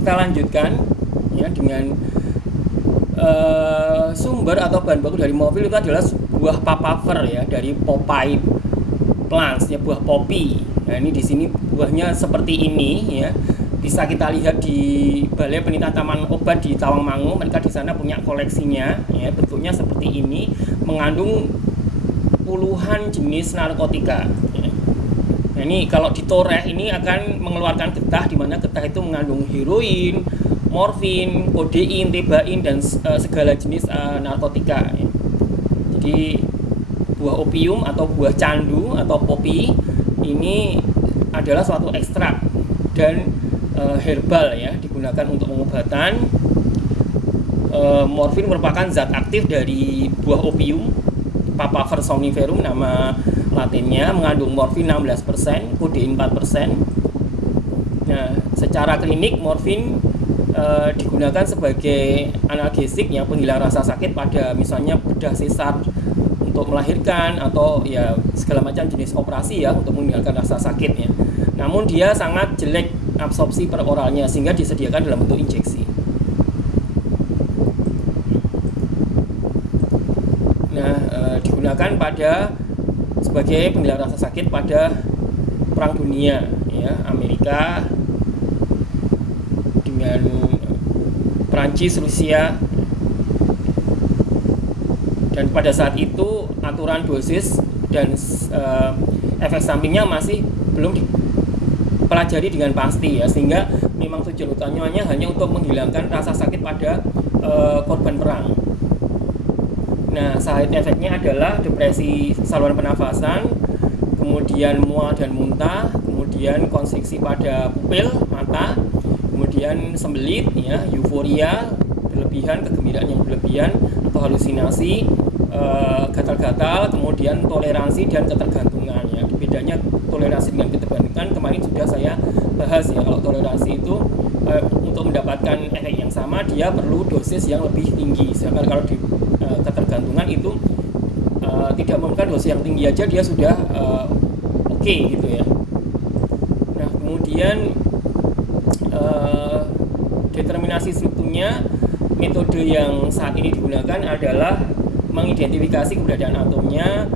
Kita lanjutkan ya dengan sumber atau bahan baku dari morfin itu adalah buah papaver ya, dari Popeye plants ya, buah popi. Nah, ini di sini buahnya seperti ini ya. Bisa kita lihat di Balai Penelitian Taman Obat di Tawangmangu. Mereka di sana punya koleksinya ya, bentuknya seperti ini, mengandung puluhan jenis narkotika ya. Nah, ini kalau ditoreh ini akan mengeluarkan getah, di mana getah itu mengandung heroin, morfin, kodein, tebain, dan segala jenis narkotika ya. Jadi buah opium atau buah candu atau popi ini adalah suatu ekstrak dan herbal ya, digunakan untuk pengobatan. Morfin merupakan zat aktif dari buah opium, Papaver somniferum nama latinnya, mengandung morfin 16%, kodein 4%. Nah, secara klinik morfin digunakan sebagai analgesik yang penghilang rasa sakit pada misalnya bedah sesar untuk melahirkan atau ya segala macam jenis operasi ya untuk menghilangkan rasa sakitnya. Namun dia sangat jelek absorpsi per oralnya sehingga disediakan dalam bentuk injeksi. Nah, digunakan pada sebagai penghilang rasa sakit pada Perang Dunia ya, Amerika dengan Prancis, Rusia. Dan pada saat itu aturan dosis dan efek sampingnya masih belum dipelajari dengan pasti ya, sehingga memang tujuan utamanya hanya untuk menghilangkan rasa sakit pada korban perang. Nah, side efeknya adalah depresi saluran pernafasan, kemudian mual dan muntah, kemudian konstriksi pada pupil mata, kemudian sembelit ya, euforia berlebihan, kegembiraan yang berlebihan atau halusinasi, gatal-gatal, kemudian toleransi dan ketergantungan ya. Bedanya toleransi dengan ketergantungan kemarin sudah saya bahas ya. Kalau toleransi itu untuk mendapatkan efek yang sama dia perlu dosis yang lebih tinggi, sedangkan kalau di ketergantungan itu tidak memerlukan dosis yang tinggi aja dia sudah oke gitu ya. Nah, kemudian determinasi strukturnya, metode yang saat ini digunakan adalah mengidentifikasi keberadaan atomnya,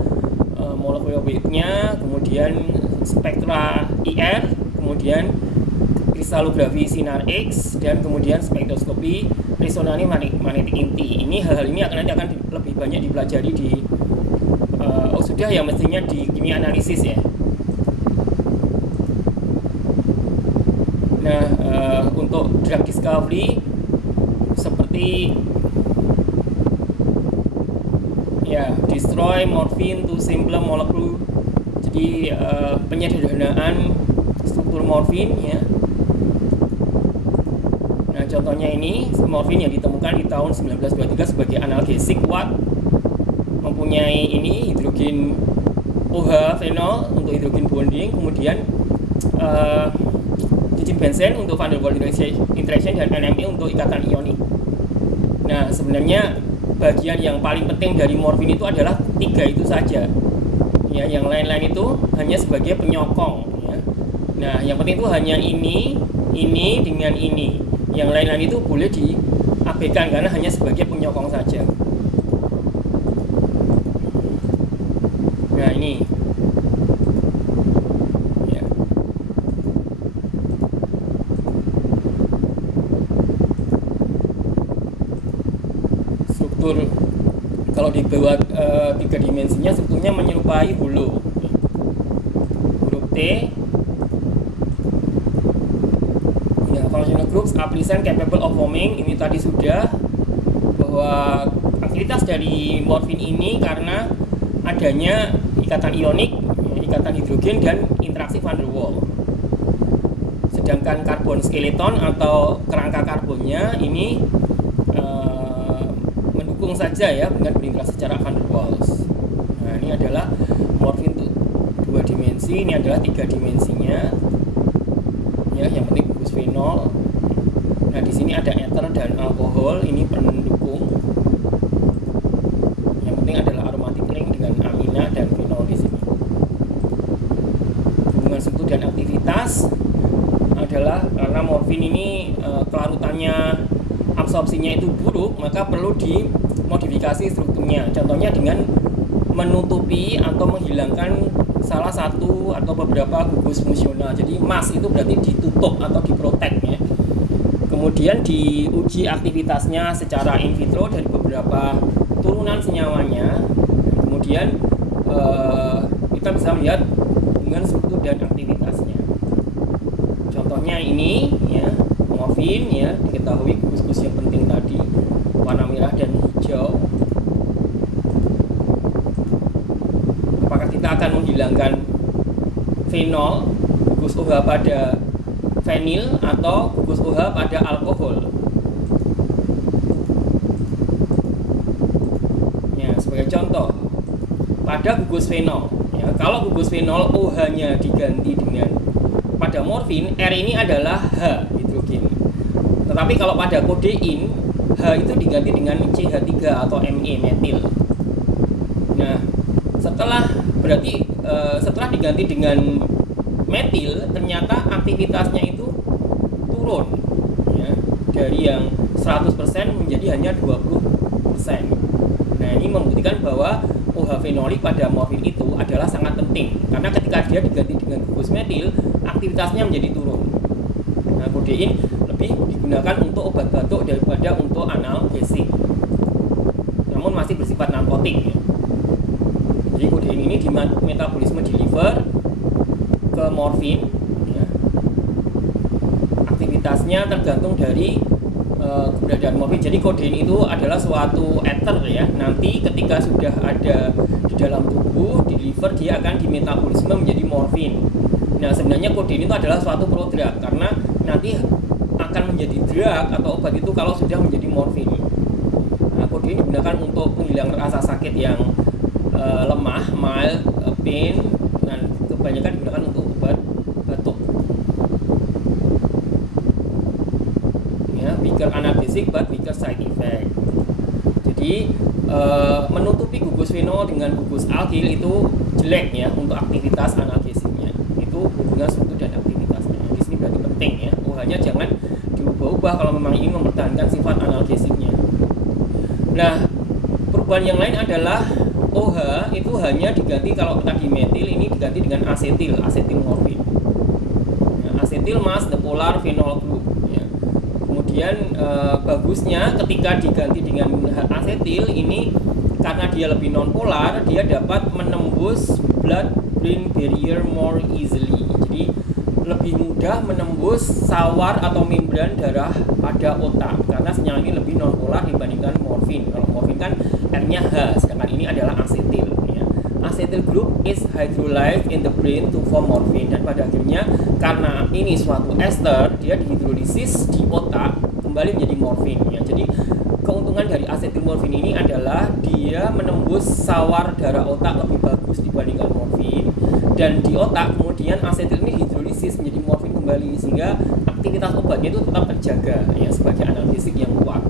molekular weight-nya, kemudian spektra IR, kemudian kristalografi sinar X, dan kemudian spektroskopi resonansi magnetik inti. Ini hal-hal ini nanti akan lebih banyak dipelajari di sudah ya mestinya di kimia analisis ya. Nah, untuk drug discovery seperti ya destroy morphine to simple molecule, jadi penyederhanaan struktur morfin ya. Nah, contohnya ini morfin yang ditemukan di tahun 1923 sebagai analgesik kuat, mempunyai ini hidrogen OH fenol untuk hidrogen bonding, kemudian benzen untuk van der Waals interaction, dan NME untuk ikatan ionik. Nah, sebenarnya bagian yang paling penting dari morfin itu adalah 3 itu saja. Ya, yang lain-lain itu hanya sebagai penyokong. Ya. Nah, yang penting itu hanya ini dengan ini. Yang lain-lain itu boleh diabaikan karena hanya sebagai penyokong saja. Nah, ini. Kalau dibuat 3 dimensinya strukturnya menyerupai hulu. Huruf T. Ya, functional groups are present capable of forming. Ini tadi sudah bahwa aktivitas dari morfin ini karena adanya ikatan ionik, ikatan hidrogen, dan interaksi van der Waals. Sedangkan karbon skeleton atau kerangka karbonnya ini saja ya dengan berinteraksi secara van der Waals. Nah, ini adalah morfin untuk 2 dimensi, ini adalah 3 dimensinya. Ya, yang penting gugus fenol. Nah, di sini ada ether dan alkohol, ini pendukung. Yang penting adalah aromatic ring dengan amina dan fenol di sini. Hubungan struktur dan aktivitas adalah karena morfin ini kelarutannya absorpsinya itu buruk, maka perlu dimodifikasi strukturnya. Contohnya dengan menutupi atau menghilangkan salah satu atau beberapa gugus fungsional. Jadi MAS itu berarti ditutup atau diprotek ya. Kemudian diuji aktivitasnya secara in vitro dari beberapa turunan senyawanya. Kemudian kita bisa melihat dengan struktur dan aktivitasnya. Contohnya ini ya, morfin ya, diketahui gugus-gugus yang penting tadi, warna merah dan hijau. Apakah kita akan menghilangkan fenol, gugus OH pada fenil, atau gugus OH pada alkohol? Ya, sebagai contoh, pada gugus fenol, ya, kalau gugus fenol OH-nya diganti dengan pada morfin, R ini adalah H hidrogen. Tetapi kalau pada kodein, H itu diganti dengan CH3 atau Me metil. Nah, setelah diganti dengan metil, ternyata aktivitasnya itu turun ya, dari yang 100% menjadi hanya 20%. Nah, ini membuktikan bahwa OH fenolik pada morfin itu adalah sangat penting, karena ketika dia diganti dengan gugus metil, aktivitasnya menjadi turun. Nah, kodein lebih digunakan untuk obat batuk daripada untuk analgesik, namun masih bersifat narkotik ya. Jadi kodein ini di metabolisme di liver ke morfin ya. Aktivitasnya tergantung dari keberadaan morfin. Jadi kodein itu adalah suatu ether ya. Nanti ketika sudah ada di dalam tubuh, di liver, dia akan dimetabolisme menjadi morfin. Nah, sebenarnya kodein itu adalah suatu prodrug, karena nanti akan menjadi drug atau obat itu kalau sudah menjadi morfin. Nah, kodein digunakan untuk menghilangkan rasa sakit yang lemah, mild pain, dan kebanyakan digunakan untuk obat batuk. Ya, weaker analgesic but weaker side effect. Jadi menutupi gugus fenol dengan gugus alkil itu jelek ya untuk aktivitas analgesiknya. Itu hubungan struktur dan aktivitasnya. Di sini berarti penting ya. OH-nya jangan diubah-ubah kalau memang ingin mempertahankan sifat analgesiknya. Nah, perubahan yang lain adalah OH itu hanya diganti, kalau tadi metil ini diganti dengan asetil morfin. Ya, asetil mas the polar phenol group. Ya. Kemudian bagusnya ketika diganti dengan asetil ini, karena dia lebih nonpolar, dia dapat menembus blood-brain barrier more easily. Jadi lebih mudah menembus sawar atau membran darah pada otak, karena senyawa ini lebih nonpolar dibandingkan morfin. Kalau morfin kan R-nya H, sedangkan ini adalah asetil ya. Asetil group is hydrolyzed in the brain to form morphine, dan pada akhirnya karena ini suatu ester, dia dihidrolisis di otak kembali menjadi morfin ya. Jadi keuntungan dari asetil morfin ini adalah dia menembus sawar darah otak lebih bagus dibandingkan morfin, dan di otak kemudian asetil ini hidrolisis menjadi morfin kembali, sehingga aktivitas obatnya itu tetap terjaga ya sebagai analgesik yang kuat.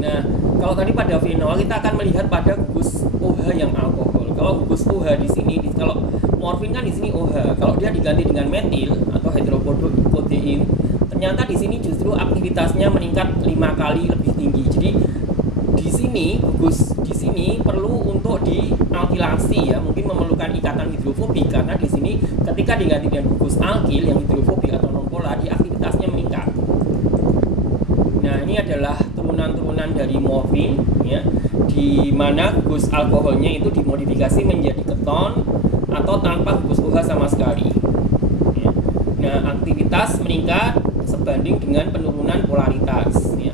Nah, kalau tadi pada fenol, kita akan melihat pada gugus OH yang alkohol. Kalau gugus OH di sini, kalau morfin kan di sini OH. Kalau dia diganti dengan metil atau hidrokodein, ternyata di sini justru aktivitasnya meningkat 5 kali lebih tinggi. Jadi di sini gugus di sini perlu untuk dialkilasi ya, mungkin memerlukan ikatan hidrofobik, karena di sini ketika diganti dengan gugus alkil yang hidrofobik atau nonpolar, di aktivitasnya meningkat. Nah, ini adalah turunan-turunan dari morfin ya, di mana gugus alkoholnya itu dimodifikasi menjadi keton atau tanpa gugus OH sama sekali ya. Nah, aktivitas meningkat sebanding dengan penurunan polaritas ya.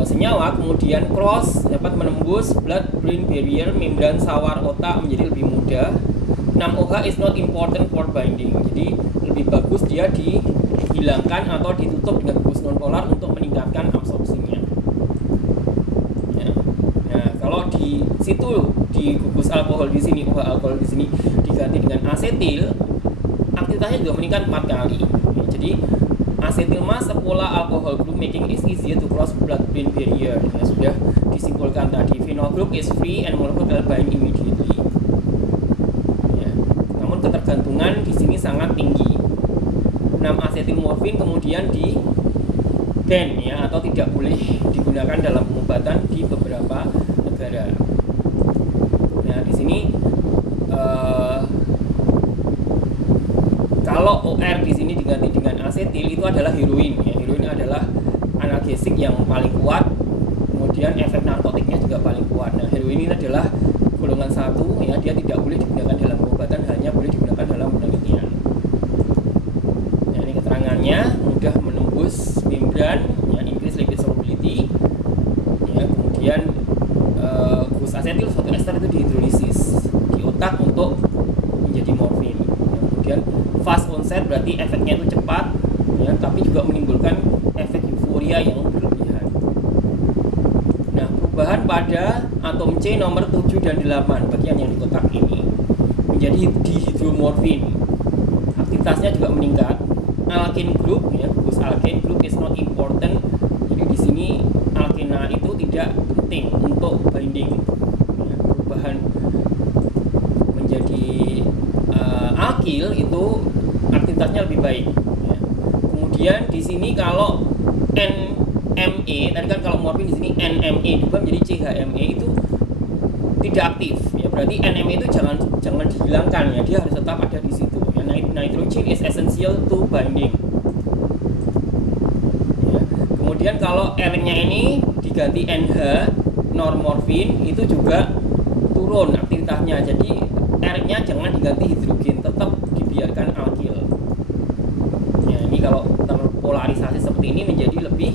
Senyawa kemudian cross dapat menembus blood-brain barrier, membran sawar otak menjadi lebih mudah. 6-OH is not important for binding, jadi lebih bagus dia dihilangkan atau ditutup dengan gugus nonpolar untuk meningkatkan absorpsinya ya. Nah, kalau di situ di gugus alkohol di sini, OH alkohol di sini diganti dengan asetil, aktivitasnya juga meningkat 4 kali ya. Jadi asetil mas pola alcohol group making it easier to cross blood-brain barrier ya, sudah disimpulkan tadi. Phenol group is free and molecular bind immediately ya. Namun ketergantungan di sini sangat tinggi. 6-asetilmorfin kemudian di ban ya, atau tidak boleh digunakan dalam pengobatan di beberapa negara. Nah, di sini kalau OR di sini diganti dengan asetil itu adalah heroin ya. Heroin adalah analgesik yang paling kuat, kemudian efek narkotiknya juga paling kuat. Nah, heroin ini adalah golongan 1 ya, dia tidak boleh digunakan dalam pengobatan, hanya boleh digunakan dalam penelitian. Nah, ini keterangannya, mudah menembus membran ya, increase lipid solubility ya, kemudian gus-asetil suatu ester itu dihidrolisis di otak untuk menjadi morfin ya, kemudian fast onset berarti efeknya itu cepat ya, tapi juga menimbulkan efek euforia yang berlebihan. Nah, perubahan pada atom C nomor 7 dan 8 bagian yang di kotak ini menjadi dihidromorfin. Aktivitasnya juga meningkat. Alkene group ya, gugus alkene group is not important. Jadi di sini alkena itu tidak penting untuk binding. Ya, perubahan menjadi alkil itu aktivitasnya lebih baik. Ya. Kemudian di sini kalau NME tadi kan kalau morfin di sini NME juga menjadi CHME itu tidak aktif ya, berarti NME itu jangan dihilangkan ya, dia harus tetap ada di situ ya. Nitrogen is essential to binding ya. Kemudian kalau R-nya ini diganti NH normorfin itu juga turun aktivitasnya, jadi R-nya jangan diganti hidrogen, tetap dibiarkan alkil ya. Ini kalau terpolarisasi seperti ini menjadi lebih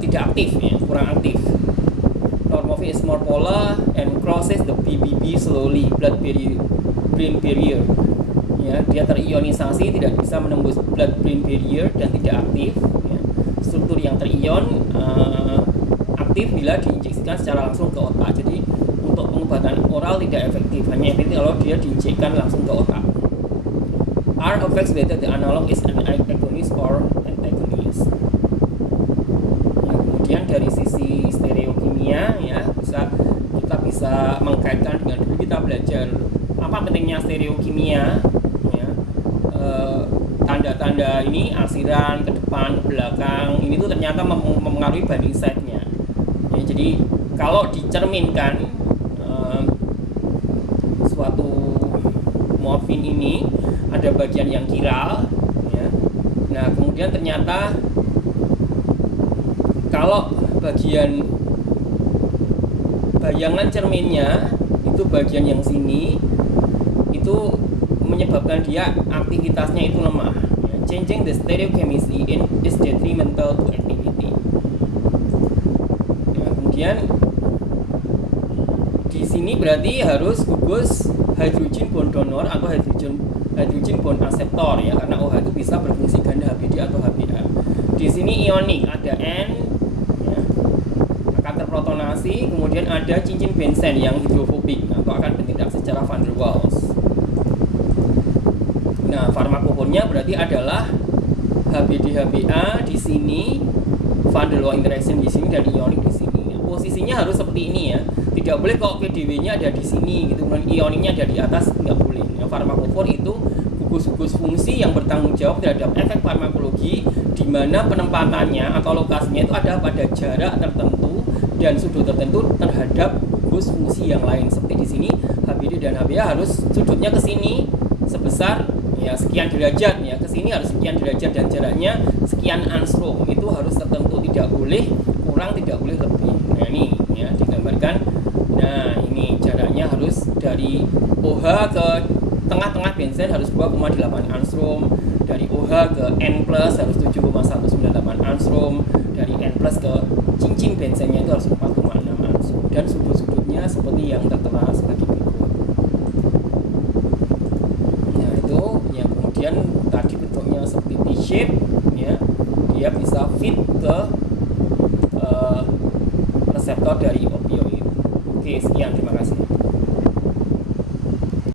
tidak aktif ya, kurang aktif. Normorphin is more polar and crosses the BBB slowly, blood-brain barrier ya, dia terionisasi, tidak bisa menembus blood-brain barrier dan tidak aktif ya. Struktur yang terion aktif bila diinjeksikan secara langsung ke otak, jadi untuk pengobatan oral tidak efektif, hanya efektif kalau dia diinjekkan langsung ke otak. Are affects whether the analog is an agonist or antagonist. Ya, kemudian dari sisi stereokimia ya, kita bisa mengkaitkan dengan dulu kita belajar apa pentingnya stereokimia ya. Tanda-tanda ini arsiran ke depan ke belakang ini tuh ternyata mempengaruhi binding site-nya ya, jadi kalau dicerminkan suatu morfin ini ada bagian yang kiral ya. Nah, kemudian ternyata kalau bagian bayangan cerminnya itu bagian yang sini itu menyebabkan dia aktivitasnya itu lemah ya. Changing the stereochemistry is detrimental to activity ya. Kemudian di sini berarti harus gugus hydrogen bond donor atau hydrogen bond acceptor ya, karena OH itu bisa berfungsi ganda HBD atau HBA. Di sini ionik ada N ya, akan terprotonasi, kemudian ada cincin benzen yang hidrofobik atau akan bertindak secara van der Waals. Nah, farmakofonnya berarti adalah HBD HBA di sini, van der Waals interaction di sini, dan ionik di sini. Posisinya harus seperti ini ya. Tidak boleh kok PDW-nya ada di sini gitu, kemudian ioniknya ada di atas, nggak boleh. Ya, farmakofor itu gugus-gugus fungsi yang bertanggung jawab terhadap efek farmakologi, di mana penempatannya atau lokasinya itu ada pada jarak tertentu dan sudut tertentu terhadap gugus fungsi yang lain. Seperti di sini HBD dan HBA harus sudutnya ke sini sebesar ya sekian derajat ya, ke sini harus sekian derajat dan jaraknya sekian angstrom, itu harus tertentu, tidak boleh kurang, tidak boleh lebih. Nah, ini ya digambarkan. Nah, ini jaraknya harus dari OH ke tengah-tengah benzen harus 2,8 angstrom, dari OH ke N plus harus 7,198 angstrom, dari N plus ke cincin benzennya itu harus 4,6 angstrom, dan sudut-sudutnya seperti yang tertera sebagai berikut. Nah, itu yang kemudian tadi bentuknya seperti T-shape ya, dia bisa fit ke reseptor dari opioid. Oke, sekian, terima kasih.